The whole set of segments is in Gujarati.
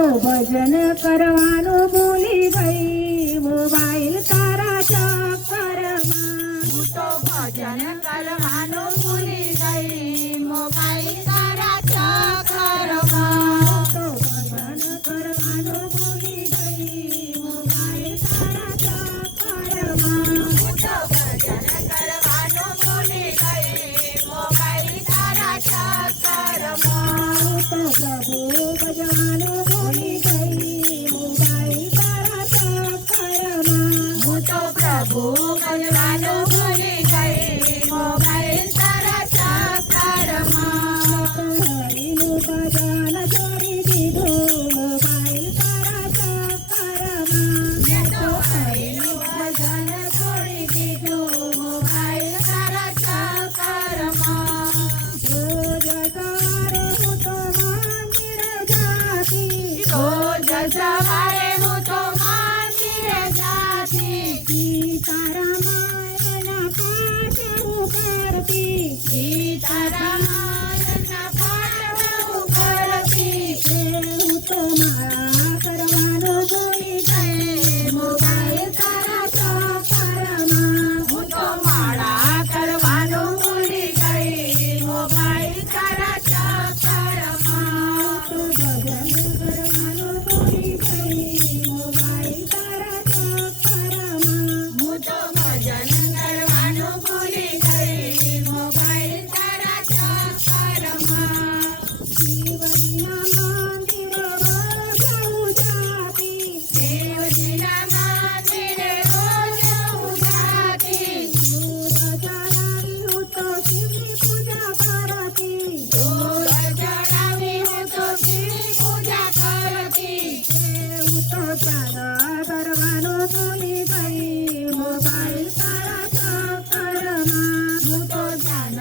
ભજન કરવાનું ભૂલી ગઈ મોબાઈલ તારા ચક્કરમાં. હું તો ભજન કરવાનું ભૂલી ગઈ મોબાઈલ તારા ચક્કરમાં. તો ભજન કરવાનું ભૂલી ગઈ મોબાઈલ તારા ચક્કરમાં. હું તો ભજન કરવાનું ભૂલી ગઈ મોબાઈલ તારા ચક્કરમાં. હું તો પ્રભુ ભજવાનું ભૂલી ગઈ મોબાઈલ તારા ચક્કરમાં. હું તો પ્રભુ ભજવાનું ભૂલી ગઈ મોબાઈલ તારા ચક્કરમાં. હરિનું ભજન છોડી દીધું મોબાઈલ તારા ચક્કરમાં. મેં તો હરિનું ભજન છોડી દીધું મોબાઈલ તારા ચક્કરમાં. રોજ સવારે હું તો મંદિર જાતી. રોજ સવારે હું તો મંદિરે જાતી. સીતારામાયણના પાઠ હું કરતી. સીતારામના પાઠ હું કરતી. હું તો માળા કરવાનું ભૂલી ગઈ મોબાઈલ તારા ચક્કરમાં. હું તો માળા કરવાનું ભૂલી ગઈ મોબાઈલ તારા ચક્કરમાં. તો ભજન કરવાનું ભૂલી ગઈ મોબાઈલ તારા ચક્કરમાં. હું તો ભજન કરવાનું ભૂલી ગઈ મોબાઈલ તારા ચક્કરમાં. શિવજીના મંદિરે રોજ હું જાતી. દેવજીના મંદિરે રોજ હું જાતી. દૂધ ચડાવી હું તો શિવની પૂજા કરતી. દૂધ ચડાવી હું તો શિવની પૂજા કરતી. હું તો ચાલા કરવાનું ભૂલી ગઈ મોબાઈલ તારા ચક્કરમાં. હું તો ધ્યાન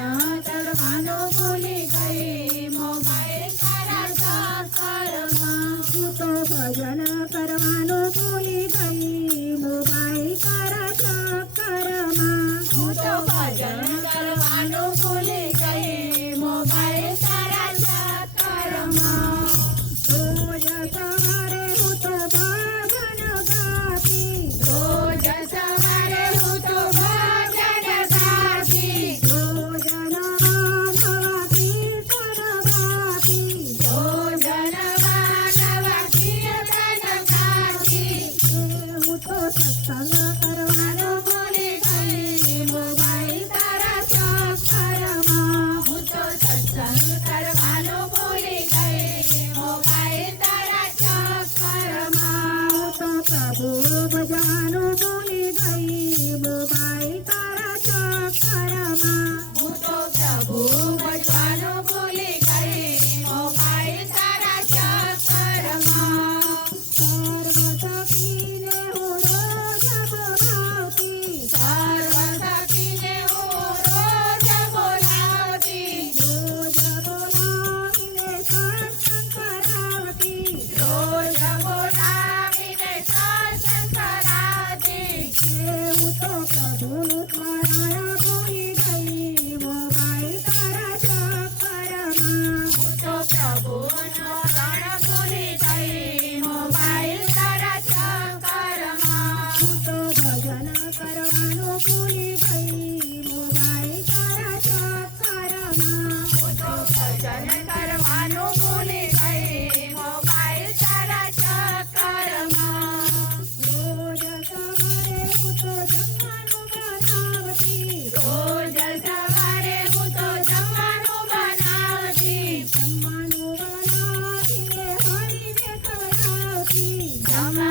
કરવાનું ભૂલી ગઈ મોબાઈલ તારા ચક્કરમાં. હું તો ભજન કરવાનું ભૂલી ગઈ મોબાઈલ તારા ચક્કરમાં. હું તો ભજન કરવાનું ભૂલી ગઈ મોબાઈલ તારા ચક્કરમાં. રોજ સવારે હું તો ભજન ગાતી. રોજ સવારે હું તો ભજન ગાતી. રોજ નવા નવા કીર્તન ગાતી. રોજ નવા નવા કીર્તન ગાતી. હું તો સત્સંગ કરવાનો ભૂલી ગઈ મોબાઈલ તારા ચક્કરમાં. હું તો સત્સંગ કરવાનું ભૂલી ગઈ મોબાઈલ તારા ચક્કરમાં. હું તો પ્રભુ ભજવાનું ભૂલી ગઈ મોબાઈલ તારા ચક્કરમાં. હું તો પ્રભુ ભજવાનું ભૂલી ગઈ મોબાઈલ તારા ચક્કરમાં. સર્વ સખીને હું રોજ બોલાવતી. સર્વ સખીને હું રોજ બોલાવતી. રોજ બોલાવીને સત્સંગ કરાવતી. રોજ બોલાવીને સત્સંગ કરાવતી. હું તો પ્રભુનું સ્મરણ ભૂલી ગઈ મોબાઈલ તારા ચક્કરમાં. હું તો પ્રભુનો રણ ભૂલી ગઈ મોબાઈલ તારા ચક્કરમાં. હું તો ભજન કરવાનું ભૂલી ગઈ મોબાઈલ તારા ચક્કરમાં. હું તો ભજન કરવાનું ભૂલી ગઈ મોબાઈલ તારા ચક્કરમાં. રોજ સવારે હું તો જમવાનું બનાવતી. રોજ સવારે હું તો જમવાનું બનાવતી. જમવાનું બનાવીને હરીને ખવડાવતી. જમવાનું